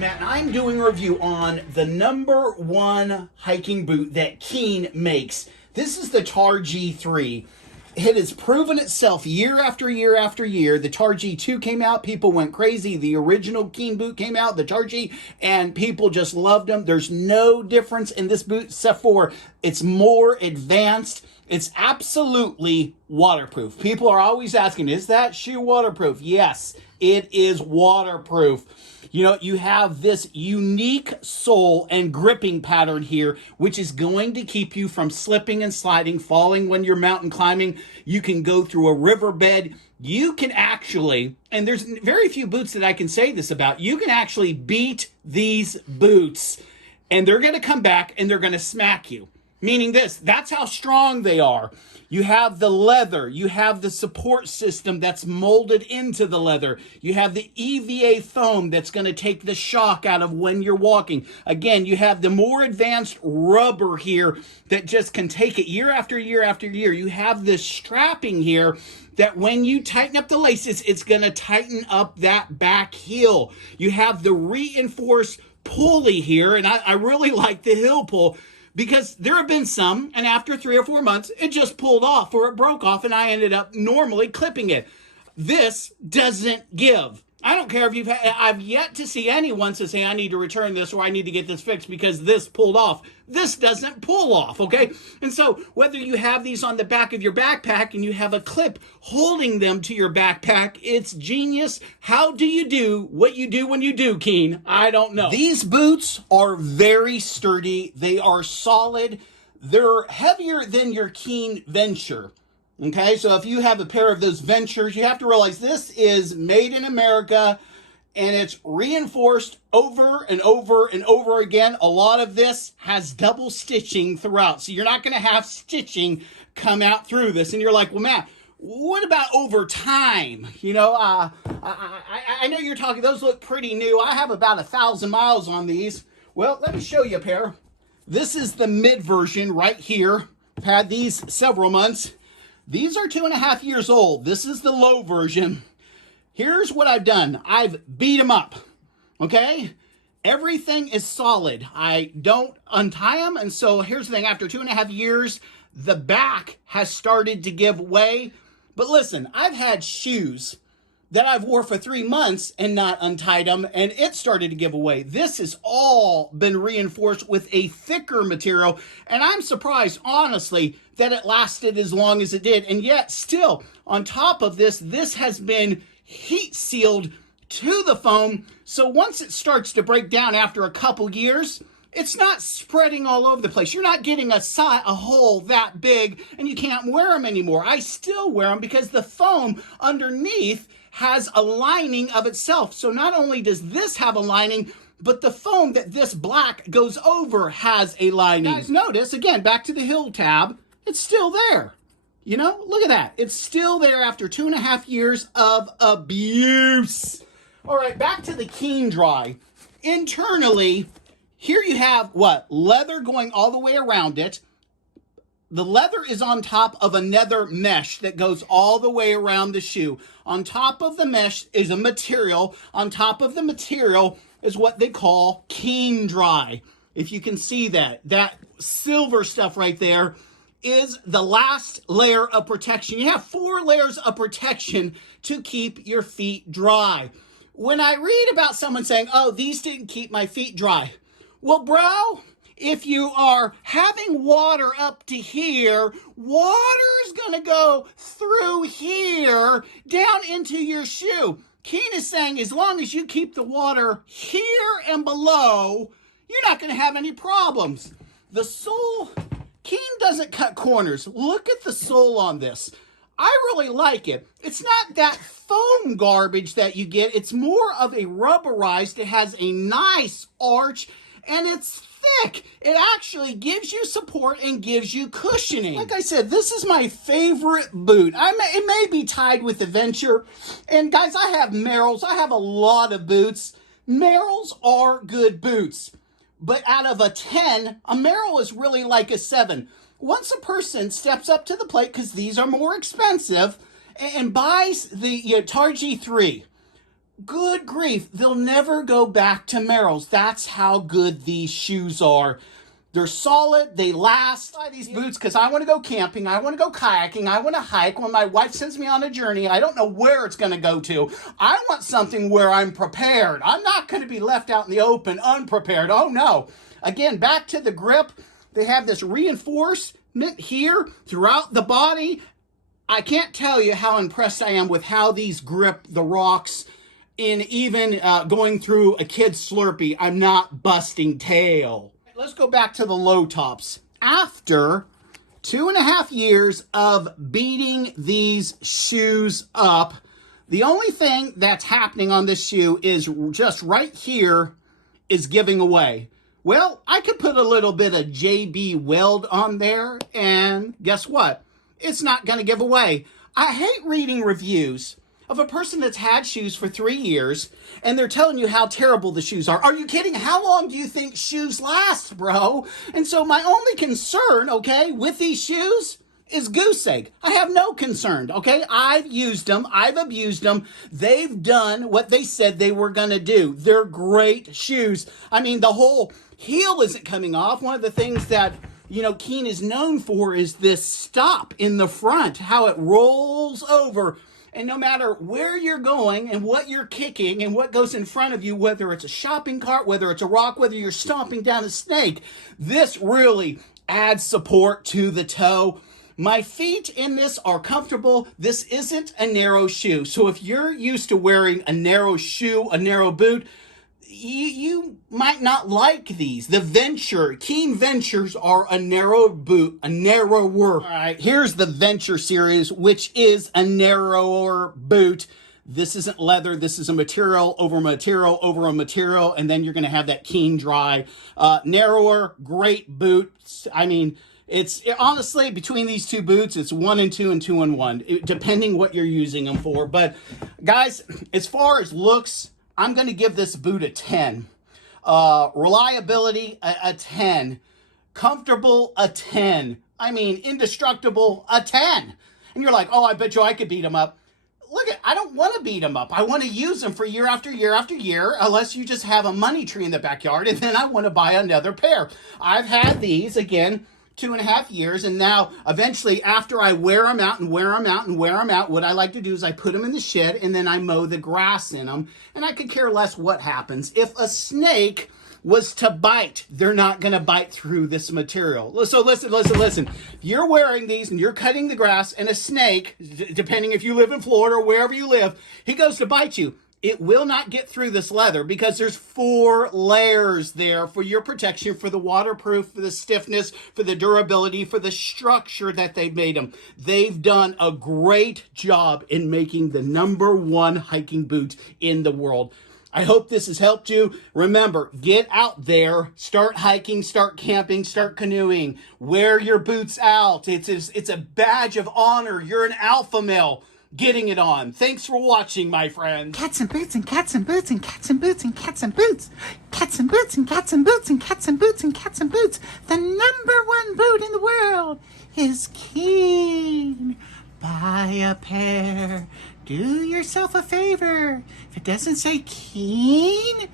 Matt, and I'm doing a review on the #1 hiking boot that Keen makes. This is the Targhee III. It has proven itself year after year after year. The Targhee II came out, people went crazy. The original Keen boot came out, the Targhee, and people just loved them. There's no difference in this boot except for it's more advanced. It's absolutely waterproof. People are always asking, is that shoe waterproof? Yes, it is waterproof. You know, you have this unique sole and gripping pattern here, which is going to keep you from slipping and sliding, falling when you're mountain climbing. You can go through a riverbed. You can actually, and there's very few boots that I can say this about, you can actually beat these boots and they're going to come back and they're going to smack you. Meaning this, that's how strong they are. You have the leather, you have the support system that's molded into the leather. You have the EVA foam that's going to take the shock out of when you're walking. Again, you have the more advanced rubber here that just can take it year after year after year. You have this strapping here that when you tighten up the laces, it's going to tighten up that back heel. You have the reinforced pulley here, and I really like the heel pull, because there have been some, and after 3 or 4 months, it just pulled off or it broke off, and I ended up normally clipping it. This doesn't give. I don't care if I've yet to see anyone to say, I need to return this or I need to get this fixed because this pulled off. This doesn't pull off, okay? And so whether you have these on the back of your backpack and you have a clip holding them to your backpack, it's genius. How do you do what you do when you do, Keen? I don't know. These boots are very sturdy. They are solid. They're heavier than your Keen Venture. Okay, so if you have a pair of those Ventures, you have to realize this is made in America and it's reinforced over and over and over again. A lot of this has double stitching throughout, so you're not going to have stitching come out through this. And you're like, well, Matt, what about over time? You know, I know you're talking, those look pretty new. I have about 1,000 miles on these. Well, let me show you a pair. This is the mid version right here. I've had these several months. These are 2.5 years old. This is the low version. Here's what I've done. I've beat them up, okay? Everything is solid. I don't untie them, and so here's the thing. After 2.5 years, the back has started to give way. But listen, I've had shoes that I've wore for 3 months and not untied them, and it started to give away. This has all been reinforced with a thicker material, and I'm surprised, honestly, that it lasted as long as it did. And yet, still, on top of this, this has been heat sealed to the foam, so once it starts to break down after a couple years, it's not spreading all over the place. You're not getting a hole that big, and you can't wear them anymore. I still wear them because the foam underneath has a lining of itself. So not only does this have a lining, but the foam that this black goes over has a lining. Guys, notice, again, back to the heel tab, it's still there. You know, look at that. It's still there after 2.5 years of abuse. All right, back to the Keen Dry. Internally, here you have what? Leather going all the way around it. The leather is on top of another mesh that goes all the way around the shoe. On top of the mesh is a material. On top of the material is what they call Keen Dry. If you can see that silver stuff right there is the last layer of protection. You have 4 layers of protection to keep your feet dry. When I read about someone saying, oh, these didn't keep my feet dry. Well, bro, if you are having water up to here, water is going to go through here down into your shoe. Keen is saying as long as you keep the water here and below, you're not going to have any problems. The sole, Keen doesn't cut corners. Look at the sole on this. I really like it. It's not that foam garbage that you get. It's more of a rubberized. It has a nice arch, and it's thick. It actually gives you support and gives you cushioning. Like I said, this is my favorite boot. It may be tied with the Venture. And guys, I have Merrells. I have a lot of boots. Merrells are good boots. But out of a 10, a Merrell is really like a 7. Once a person steps up to the plate, because these are more expensive, and buys the Targhee III, Good grief, they'll never go back to Merrell's. That's how good these shoes are. They're solid, they last. I buy these boots because I want to go camping, I want to go kayaking, I want to hike. When my wife sends me on a journey, I don't know where it's going to go to. I want something where I'm prepared. I'm not going to be left out in the open unprepared. Oh no. Again, back to the grip. They have this reinforcement here throughout the body. I can't tell you how impressed I am with how these grip the rocks. In even going through a kid's Slurpee, I'm not busting tail. Let's go back to the low tops. After 2.5 years of beating these shoes up, the only thing that's happening on this shoe is just right here is giving away. Well, I could put a little bit of JB Weld on there, and guess what? It's not going to give away. I hate reading reviews of a person that's had shoes for 3 years, and they're telling you how terrible the shoes are. Are you kidding? How long do you think shoes last, bro? And so my only concern, okay, with these shoes is goose egg. I have no concern, okay? I've used them. I've abused them. They've done what they said they were going to do. They're great shoes. I mean, the whole heel isn't coming off. One of the things that, you know, Keen is known for is this stop in the front, how it rolls over. And no matter where you're going and what you're kicking and what goes in front of you, whether it's a shopping cart, whether it's a rock, whether you're stomping down a snake, this really adds support to the toe. My feet in this are comfortable. This isn't a narrow shoe. So if you're used to wearing a narrow shoe, a narrow boot, you might not like these. The Keen Ventures are a narrow boot, a narrower. All right, here's the Venture series, which is a narrower boot. This isn't leather. This is a material over a material over a material, and then you're going to have that Keen Dry. Narrower, great boot. I mean, honestly, between these two boots, it's 1 and 2 and 2 and 1, depending what you're using them for. But guys, as far as looks, I'm going to give this boot a 10. Reliability, a 10. Comfortable, a 10. I mean, indestructible, a 10. And you're like, oh, I bet you I could beat them up. Look, I don't want to beat them up. I want to use them for year after year after year, unless you just have a money tree in the backyard, and then I want to buy another pair. I've had these, again, 2.5 years, and now eventually after I wear them out and wear them out and wear them out, what I like to do is I put them in the shed and then I mow the grass in them, and I could care less what happens. If a snake was to bite, they're not going to bite through this material. So listen. You're wearing these and you're cutting the grass, and a snake, depending if you live in Florida or wherever you live, he goes to bite you. It will not get through this leather because there's 4 layers there for your protection, for the waterproof, for the stiffness, for the durability, for the structure that they've made them. They've done a great job in making the #1 hiking boot in the world. I hope this has helped you. Remember, get out there, start hiking, start camping, start canoeing. Wear your boots out. It's a badge of honor. You're an alpha male. Getting it on. Thanks for watching, my friends. Cats and boots and cats and boots and cats and boots and cats and boots. Cats and boots and cats and boots and cats and boots and cats and boots. The #1 boot in the world is Keen. Buy a pair. Do yourself a favor. If it doesn't say Keen,